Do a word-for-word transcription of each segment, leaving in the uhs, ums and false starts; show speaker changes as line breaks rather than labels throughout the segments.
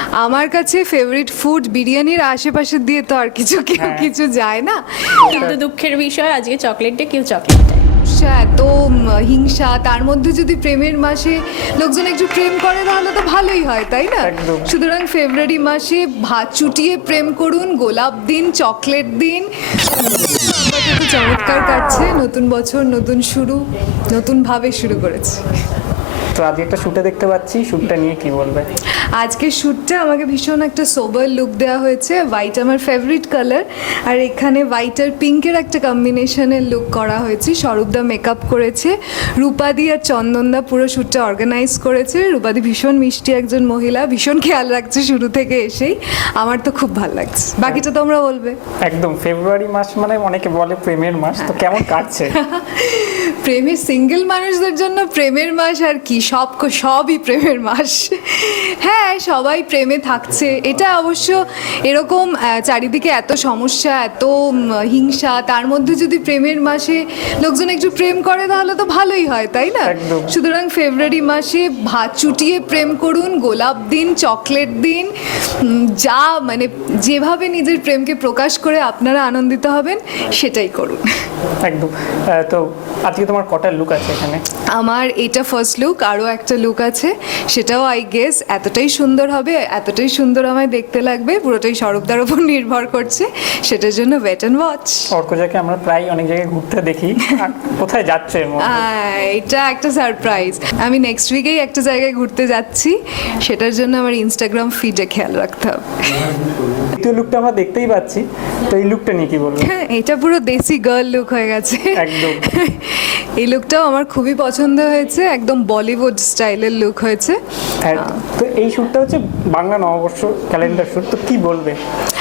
আমার কাছে favourite food বিরিয়ানির আশেপাশে দিয়ে তো আর কিছু কেউ
হ্যাঁ।
কিছু যায় না।
কিন্তু দুঃখের বিষয় আজকে চকলেট ডে, কেউ চকলেট দেয়।
হিংসা, এত উম, হিংসা, তার মধ্যে যদি প্রেমের মাসে লোকজন একটু প্রেম করে তাহলে তো ভালোই হয়, তাই না?
একদম।
সুতরাং ফেব্রুয়ারি মাসে ভাত চুটিয়ে প্রেম করুন, গোলাপ দিন, চকলেট দিন। তো চমৎকার কাটছে, নতুন বছর, নতুন শুরু, নতুন ভাবে শুরু করেছে।
তো আজকে একটা শ্যুটে দেখতে পাচ্ছি, শ্যুটটা নিয়ে কি বলবে?
আজকে শ্যুটটা আমাকে ভীষণ একটা সোবার লুক দেওয়া হয়েছে। হোয়াইট আমার ফেভারিট কালার, আর এখানে হোয়াইট আর পিঙ্কের একটা কম্বিনেশনের লুক করা হয়েছে। স্বরূপদা মেকআপ করেছে, রূপাদি আর চন্দনদা পুরো শ্যুটটা অর্গানাইজ করেছে। রূপাদি ভীষণ মিষ্টি একজন মহিলা, ভীষণ খেয়াল রাখছে শুরু থেকে এসেই। আমার তো খুব ভালো লাগছে, বাকিটা তোমরা বলবে।
একদম, ফেব্রুয়ারি মাস মানে অনেকে বলে প্রেমের মাস, তো কেমন কাটছে?
প্রেমের সিঙ্গেল মানুষদের জন্য প্রেমের মাস আর কি, সব সবই প্রেমের মাস। হ্যাঁ, সবাই প্রেমে থাকছে, এটা অবশ্য এরকম আহ, চারিদিকে এত সমস্যা, এত উম, হিংসা, তার মধ্যে যদি প্রেমের মাসে লোকজন একটু প্রেম করে তাহলে তো ভালোই হয়, তাই না?
একদম।
সুতরাং ফেব্রুয়ারি মাসে ভাত চুটিয়ে প্রেম করুন, গোলাপ দিন, চকলেট দিন, উম, যা মানে যেভাবে নিজের প্রেমকে প্রকাশ করে আপনারা আনন্দিত হবেন সেটাই করুন।
একদম। আহ, তো আজকে তোমার কটা লুক আছে এখানে?
আমার এটা ফার্স্ট লুক, আরও একটা লুক আছে, সেটাও আই গেস এতটাই সুন্দর হবে, এতটাই সুন্দর আমায় দেখতে লাগবে, পুরোটাই স্বরূপদার উপর নির্ভর করছে, সেটার জন্য ওয়েট অ্যান্ড ওয়াচ।
অর্কজাকে আমরা প্রায় অনেক জায়গায় ঘুরতে দেখি, আর কোথায় যাচ্ছে এর মধ্যে?
এটা একটা সারপ্রাইজ, আমি নেক্সট উইকেই একটা জায়গায় ঘুরতে যাচ্ছি, সেটার জন্য আমার ইনস্টাগ্রাম ফিডে খেয়াল রাখতে হবে।
দ্বিতীয় লুকটা আমরা দেখতেই পাচ্ছি, তো এই লুকটা নিয়ে কি বলবো?
হ্যাঁ, এটা পুরো দেশি গার্ল লুক হয়ে গেছে।
একদম।
এই লুকটাও আমার খুবই পছন্দ হয়েছে, একদম বলিউড স্টাইলের লুক হয়েছে।
হ্যাঁ, তো এই শ্যুটটা হচ্ছে বাংলা নববর্ষ ক্যালেন্ডার শ্যুট, তো কি বলবে?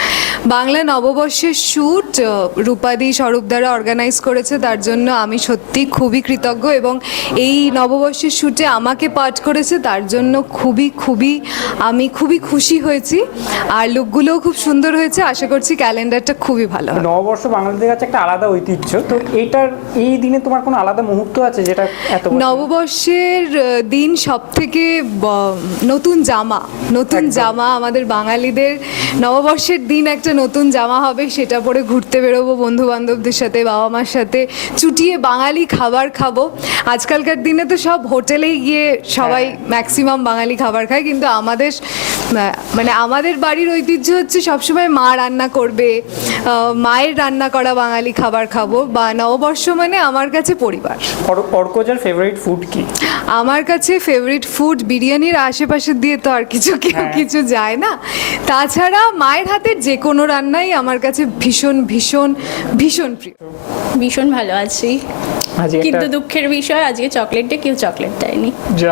বাংলা নববর্ষের শ্যুট রূপাদি স্বরূপদারা অর্গানাইজ করেছে, তার জন্য আমি সত্যি খুবই কৃতজ্ঞ, এবং এই নববর্ষের শ্যুটে আমাকে পাঠ করেছে, তার জন্য খুবই খুবই আমি খুবই খুশি হয়েছি। আর লুকগুলোও খুব সুন্দর হয়েছে, আশা করছি ক্যালেন্ডারটা খুবই ভালো হবে।
নববর্ষ বাঙালিদের কাছে একটা আলাদা ঐতিহ্য, তো এইটার এই দিনে তোমার কোনো আলাদা মুহূর্ত আছে যেটা এত বছর-
নববর্ষের আহ, দিন সব থেকে নতুন জামা, নতুন
একদম।
জামা আমাদের বাঙালিদের নববর্ষের দিন একটা নতুন জামা হবে, সেটা পরে ঘুরতে বেরোবো বন্ধু বান্ধবদের সাথে, বাবা মার সাথে, চুটিয়ে বাঙালি খাবার খাবো। আজকালকার দিনে তো সব হোটেলেই গিয়ে সবাই ম্যাক্সিমাম বাঙালি খাবার খায়, কিন্তু আমাদের আহ, মানে আমাদের বাড়ির ঐতিহ্য হচ্ছে সবসময় মা রান্না করবে, আহ, মায়ের রান্না করা বাঙালি খাবার খাবো, বা নববর্ষ মানে আমার কাছে পরিবার।
অর- অর্কজার ফেভারিট ফুড কি?
আমার কাছে ফেভারিট ফুড বিরিয়ানির আশেপাশে দিয়ে তো আর কিছু কেউ
হ্যাঁ।
কিছু যায় না। তাছাড়া মায়ের হাতের যে কোনো রান্নাই আমার কাছে ভীষণ ভীষণ ভীষণ প্রিয়।
ভীষণ ভালো আছি,
আজকে
কিন্তু
একটা
দুঃখের বিষয় আজকে চকলেট ডে, কেউ চকলেট দেয়নি।
যা,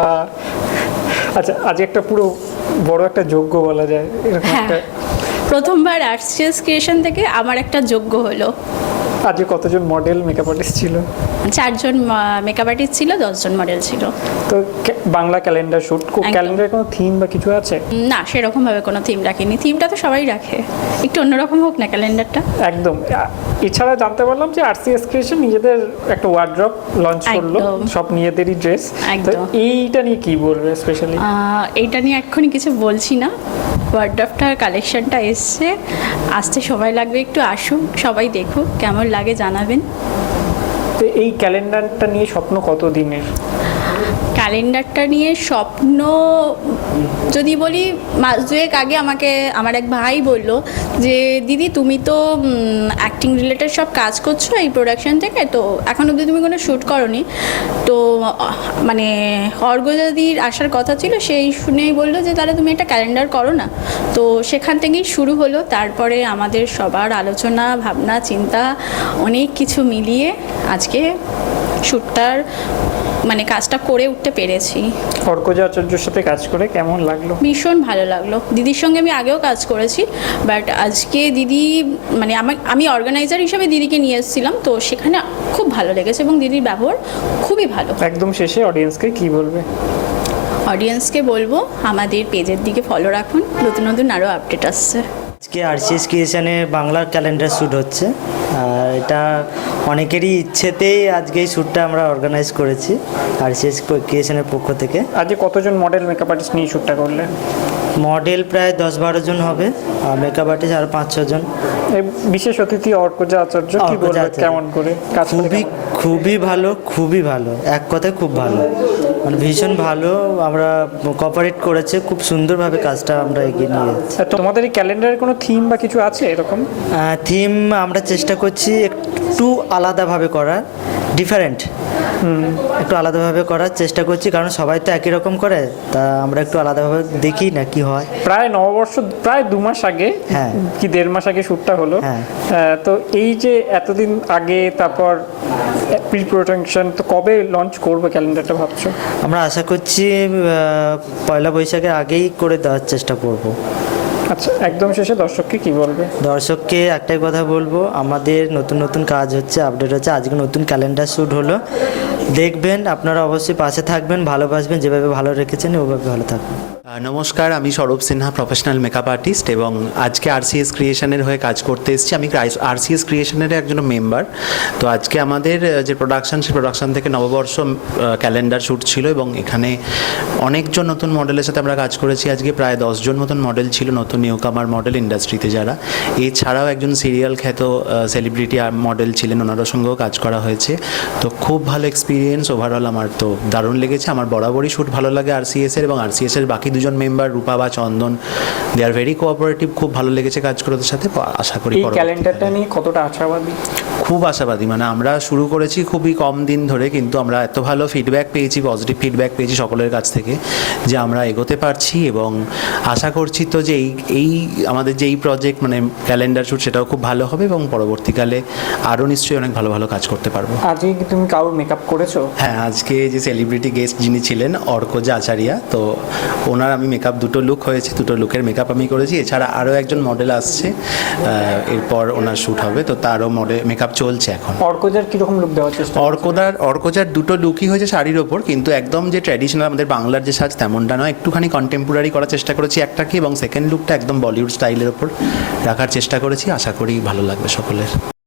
আচ্ছা আজকে একটা পুরো বড় একটা যজ্ঞ বলা যায়, এরকম
হ্যাঁ,
একটা।
প্রথমবার আর্টসিয়াস ক্রিয়েশন থেকে আমার একটা যোগ্য হলো।
আজকে কতজন মডেল মেকআপ আর্টিস্ট ছিল?
চারজন মেকআপ আর্টিস্ট ছিল, দশজন মডেল ছিল।
তো কে- বাংলা ক্যালেন্ডার শ্যুট,
একদম।
ক্যালেন্ডারে কোনো থিম বা কিছু আছে?
না, সেরকমভাবে কোনো থিম রাখিনি, থিমটা তো সবাই রাখে, একটু অন্যরকম হোক না ক্যালেন্ডারটা।
একদম। আ- এছাড়া জানতে পারলাম যে আরসিএস ক্রিয়েশন নিজেদের একটা ওয়ার্ড্রপ লঞ্চ করলো,
একদম।
সব নিজেদেরই ড্রেস। তো
একদম।
এইটা নিয়ে কি বলবে স্পেশালি?
আহ, এইটা নিয়ে এক্ষুনি কিছু বলছি না, ওয়ার্ড্রপটার কালেকশনটা এসছে, আসতে সময় লাগবে, একটু আসুন, সবাই দেখুক, কেমন লাগে জানাবেন।
তো এই ক্যালেন্ডারটা নিয়ে স্বপ্ন কত দিনের?
ক্যালেন্ডারটা নিয়ে স্বপ্ন যদি বলি, মাস দুয়েক আগে আমাকে আমার এক ভাই বলল যে দিদি তুমি তো অ্যাক্টিং রিলেটেড সব কাজ করছো এই প্রোডাকশন থেকে, তো এখন অবধি তুমি কোনো শ্যুট করোনি, তো আহ, মানে অর্গজাদির আসার কথা ছিল, সেই শুনেই বললো যে তাহলে তুমি একটা ক্যালেন্ডার করো না। তো সেখান থেকেই শুরু হলো, তারপরে আমাদের সবার আলোচনা, ভাবনা, চিন্তা অনেক কিছু মিলিয়ে আজকে শ্যুটটার মানে কাজটা করে উঠতে পেরেছি।
অর্কজা আচার্যর সাথে কাজ করে কেমন লাগলো?
ভীষণ ভালো লাগলো। দিদির সঙ্গে আমি আগেও কাজ করেছি, বাট আজকে দিদি মানে আমার আমি অর্গানাইজার হিসাবে দিদিকে নিয়ে এসেছিলাম, তো সেখানে খুব ভালো লেগেছে এবং দিদির ব্যবহার খুবই ভালো।
একদম শেষে অডিয়েন্সকে কি বলবে?
অডিয়েন্সকে বলবো আমাদের পেজের দিকে ফলো রাখুন, নতুন নতুন আরও আপডেট আসছে।
আজকে আরসিএস ক্রিয়েশনে বাংলার ক্যালেন্ডার শ্যুট হচ্ছে, আর এটা অনেকেরই ইচ্ছেতেই আজকে এই শ্যুটটা আমরা অর্গানাইজ করেছি আরসিএস ক্রিয়েশনের পক্ষ থেকে।
আজকে কতজন মডেল মেকআপ আর্টিস্ট নিয়ে শ্যুটটা করলে?
মডেল প্রায় দশ বারো জন হবে আর মেকআপ আর্টিস্ট আরও পাঁচ ছজন।
এই বিশেষ অতিথি অর্কজা আচার্য কি
অর্কজা
বলবে,
আচার্য।
কেমন করে কাজ করে
খুবই খুবই ভালো, খুবই ভালো, এক কথায় খুব ভালো, মানে ভীষণ ভালো। আমরা কোঅপারেট করেছে, খুব সুন্দরভাবে কাজটা আমরা এগিয়ে নিয়ে যাচ্ছি।
আর তোমাদের এই ক্যালেন্ডারে কোনো থিম বা কিছু আছে এরকম?
থিম আমরা চেষ্টা করছি একটু আলাদাভাবে করার, ডিফারেন্ট, একটু আলাদাভাবে করার চেষ্টা করছি, কারণ সবাই তো একই রকম করে, তা আমরা একটু আলাদাভাবে দেখি না কি হয়।
প্রায় নববর্ষ প্রায় দু মাস আগে,
হ্যাঁ।
কি দেড় মাস আগে শ্যুটটা হলো।
হ্যাঁ।
আহ, তো এই যে এতদিন আগে, তারপর প্রি প্রোডাকশন, তো কবে লঞ্চ করবে ক্যালেন্ডারটা ভাবছো?
আমরা আশা করছি আহ, পয়লা বৈশাখের আগেই করে দেওয়ার চেষ্টা করব।
আচ্ছা, একদম শেষে দর্শককে কি বলবে?
দর্শককে একটাই কথা বলবো, আমাদের নতুন নতুন কাজ হচ্ছে, আপডেট হচ্ছে, আজকে নতুন ক্যালেন্ডার শ্যুট হলো, দেখবেন, আপনারা অবশ্যই পাশে থাকবেন, ভালোবাসবেন, যেভাবে ভালো রেখেছেন ওভাবে ভালো থাকবেন।
আহ, নমস্কার, আমি Sourav Sinha, professional makeup artist, এবং আজকে আরসিএস ক্রিয়েশনের হয়ে কাজ করতে এসেছি। আমি আরসিএস ক্রিয়েশনের একজন মেম্বার। তো আজকে আমাদের আহ, যে প্রোডাকশন, সেই প্রোডাকশন থেকে নববর্ষ ক্যালেন্ডার শ্যুট ছিল, এবং এখানে অনেকজন নতুন মডেলের সাথে আমরা কাজ করেছি। আজকে প্রায় দশজন মতন মডেল ছিল, নতুন নিউ কামার মডেল ইন্ডাস্ট্রিতে যারা। এছাড়াও একজন সিরিয়াল খ্যাত সেলিব্রিটি মডেল ছিলেন, ওনার সঙ্গেও কাজ করা হয়েছে। তো খুব ভালো এক্সপিরিয়েন্স ওভারঅল, আমার তো দারুণ লেগেছে। আমার বরাবরই শ্যুট ভালো লাগে আরসিএসের, এবং আরসিএসের বাকি দুজন মেম্বার রূপা বা চন্দন, দে আর ভেরি কোঅপারেটিভ, খুব ভালো লেগেছে কাজ করে ওদের সাথে। আশা করি
এই ক্যালেন্ডারটা নিয়ে কতটা আশাবাদী?
খুব আশাবাদী, মানে আমরা শুরু করেছি খুবই কম দিন ধরে, কিন্তু আমরা এত ভালো ফিডব্যাক পেয়েছি, পজিটিভ ফিডব্যাক পেয়েছি সকলের কাছ থেকে, যে আমরা এগোতে পারছি, এবং আশা করছি তো যে এই এই আমাদের যে এই প্রজেক্ট মানে ক্যালেন্ডার শ্যুট, সেটাও খুব ভালো হবে, এবং পরবর্তীকালে আরও নিশ্চয়ই অনেক ভালো ভালো কাজ করতে পারবো।
আজকে কি তুমি কারোর মেকআপ করেছো?
হ্যাঁ, আজকে যে সেলিব্রিটি গেস্ট যিনি ছিলেন, অর্কজা আচারিয়া, তো ওনার আমি মেকআপ দুটো লুক হয়েছে, দুটো লুকের মেকআপ আমি করেছি। এছাড়া আরও একজন মডেল আসছে, আহ, এরপর ওনার শ্যুট হবে, তো তারও মডেল মেকআপ চলছে এখন।
অর্কজার কিরকম লুক দেওয়ার চেষ্টা?
অর্কদার অর্কজার দুটো লুকই হয়েছে শাড়ির ওপর, কিন্তু একদম যে ট্র্যাডিশনাল আমাদের বাংলার যে সাজ তেমনটা নয়, একটুখানি কন্টেম্পোরারি করার চেষ্টা করেছি একটাকে, এবং সেকেন্ড লুকটা একদম বলিউড স্টাইলের ওপর রাখার চেষ্টা করেছি। আশা করি ভালো লাগবে সকলের।